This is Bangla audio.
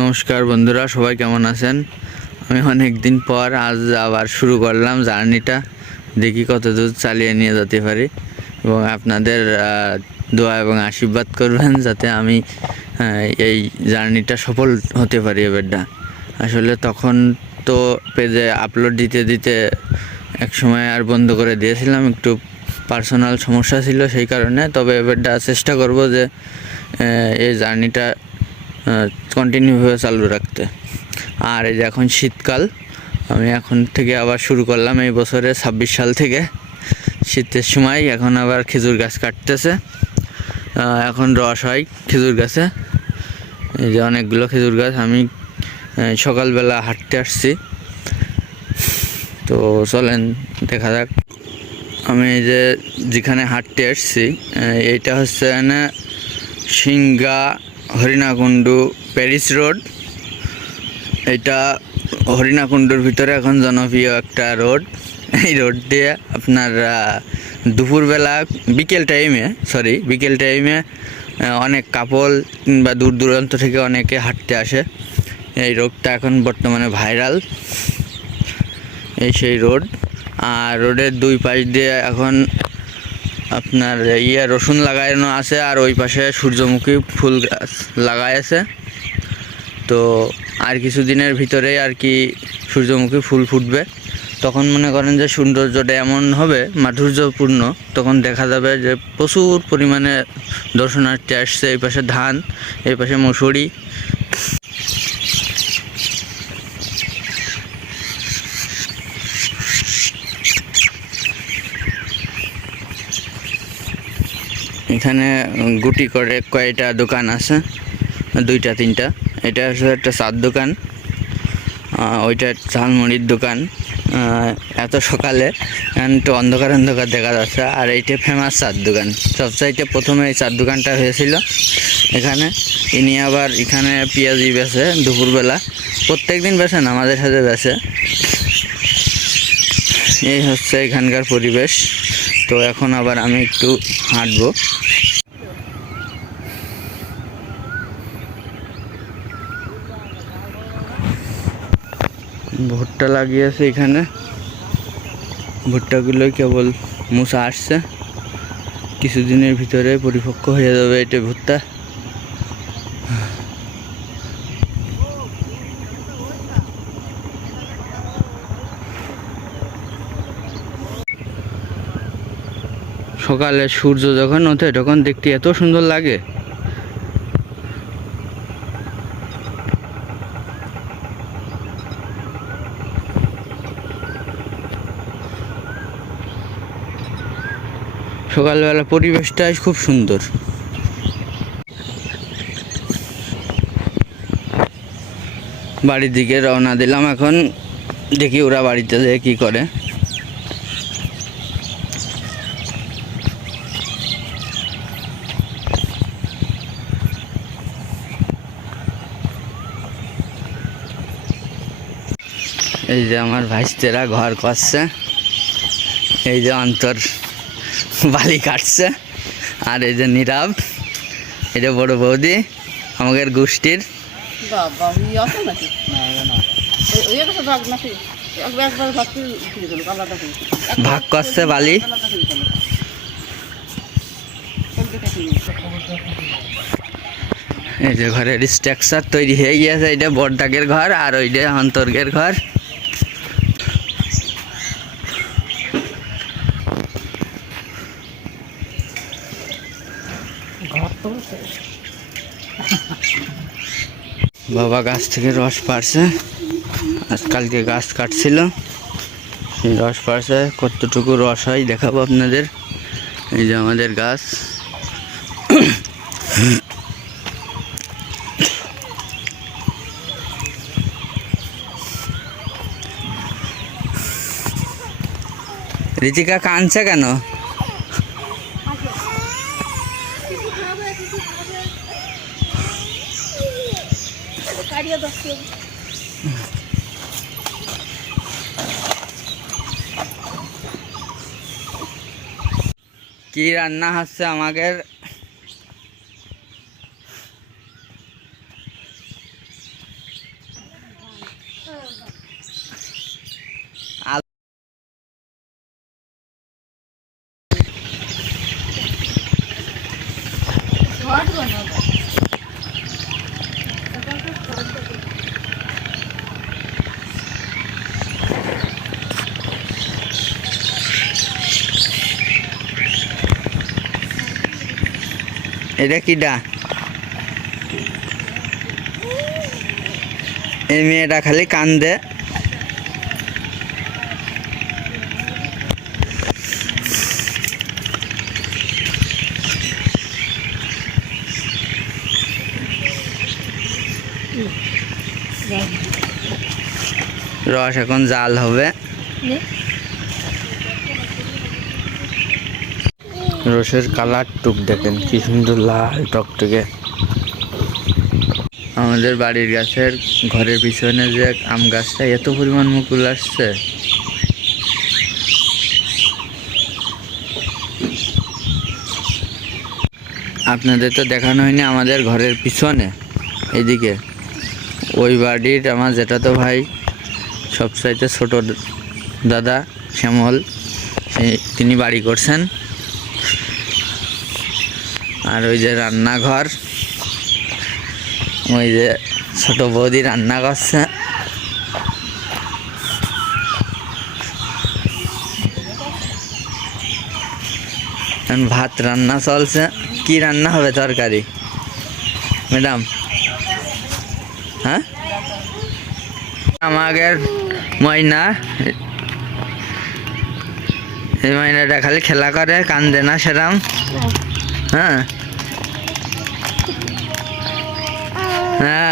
নমস্কার বন্ধুরা, সবাই কেমন আছেন? আমি অনেক দিন পর আজ আবার শুরু করলাম জার্নিটা। দেখি কত দূর চালিয়ে নিয়ে যেতে পারি এবং আপনাদের দোয়া এবং আশীর্বাদ করবেন যাতে আমি এই জার্নিটা সফল হতে পারি। এবারটা আসলে তখন তো পেজে আপলোড দিতে দিতে এক সময় আর বন্ধ করে দিয়েছিলাম, একটু পার্সোনাল সমস্যা ছিল সেই কারণে। তবে এবারটা চেষ্টা করব যে এই জার্নিটা কন্টিনিউভাবে চালু রাখতে। আর এই যে এখন শীতকাল, আমি এখন থেকে আবার শুরু করলাম এই বছরে 26 সাল থেকে শীতের সময়। এখন আবার খেজুর গাছ কাটতেছে, এখন রস হয় খেজুর গাছে। এই যে অনেকগুলো খেজুর গাছ। আমি সকালবেলা হাঁটতে আসছি, তো চলেন দেখা যাক। আমি এই যে যেখানে হাঁটতে আসছি এইটা হচ্ছে না সিংগা হরিণাকুণ্ডু প্যারিস রোড। এটা হরিণাকুণ্ডুর ভিতরে এখন জনপ্রিয় একটা রোড। এই রোড দিয়ে আপনার দুপুরবেলা বিকেল টাইমে অনেক কাপল বা দূর দূরান্ত থেকে অনেকে হাঁটতে আসে। এই রোডটা এখন বর্তমানে ভাইরাল, এই সেই রোড। আর রোডের দুই পাশ দিয়ে এখন আপনার রসুন লাগানো আছে, আর ওই পাশে সূর্যমুখী ফুল গাছ লাগাই আছে। তো আর কিছুদিনের ভিতরেই আর কি সূর্যমুখী ফুল ফুটবে। তখন মনে করেন যে সৌন্দর্যটা এমন হবে মাধুর্যপূর্ণ, তখন দেখা যাবে যে প্রচুর পরিমাণে দর্শনার্থী আসছে। এই পাশে ধান, এই পাশে মসুরি। এখানে গুটি করে কয়টা দোকান আছে, 2টা 3টা। এটা হচ্ছে একটা চার দোকান, ওইটা ঝালমুড়ির দোকান। এত সকালে একটু অন্ধকার অন্ধকার দেখা যাচ্ছে। আর এইটা ফেমাস চার দোকান, সবচাইতে প্রথমে এই চার দোকানটা হয়েছিল এখানে। ইনি আবার এখানে পেঁয়াজি বেচে দুপুরবেলা, প্রত্যেক দিন বেচে না, আমাদের সাথে বেচে। এই হচ্ছে এখানকার পরিবেশ। তো এখন আবার আমি একটু হাঁটবো। ভুট্টা লাগিয়েছে এখানে, ভুট্টাগুলোই কেবল মুসা আসছে, কিছুদিনের ভিতরে পরিপক্ক হয়ে যাবে এটা ভুট্টা। সকালে সূর্য যখন ওঠে তখন দেখতে এত সুন্দর লাগে। সকালবেলা পরিবেশটাই খুব সুন্দর। বাড়ির দিকে রওনা দিলাম এখন, দেখি ওরা বাড়িতে যেয়ে কী করে। এই যে আমার ভাইস্তেরা ঘর করছে, এই যে অন্তর বালি কাটছে, আর এই যে নীরব, এটা বড় বৌদি আমাদের গোষ্ঠীর। ভাগ করছে বালি। এই যে ঘরের স্ট্রাকচার তৈরি হয়ে গিয়েছে, এটা বড়দাগের ঘর আর ওইটা অন্তর্গের ঘর। বাবা গাছ থেকে রস পাড়ছে, আজকালকে গাছ কাটছিল, সেই রস পাড়ছে। কতটুকু রস হয় দেখাবো আপনাদের। এই যে আমাদের গাছ, ঋতিকা কাঁদছে কেন? কি রান্না হচ্ছে আমাদের? এটা কিডা? এই মেয়েটা খালি কান্দে। রস এখন জাল হবে। রসের কালার টুক দেখেন কি সুন্দর লাল টকটকে। আমাদের বাড়ির গাছের ঘরের পিছনে যে আম গাছটা এত পরিমাণ মুকুল আসছে, আপনাদের তো দেখানো হয়নি আমাদের ঘরের পিছনে এইদিকে ওই বাড়ির আমার জেঠাতো ভাই সবচাইতে ছোট দাদা শ্যামল, তিনি বাড়ি করছেন। আর ওই যে রান্নাঘর, ওই যে ছোট বৌদি রান্না করছে। ভাত রান্না চলছে। কি রান্না হবে তরকারি ম্যাডাম? হ্যাঁ, আমাদের ময়না, এই ময়নাটা খালি খেলা করে, কান্দে না সেরাম। হ্যাঁ হ্যাঁ,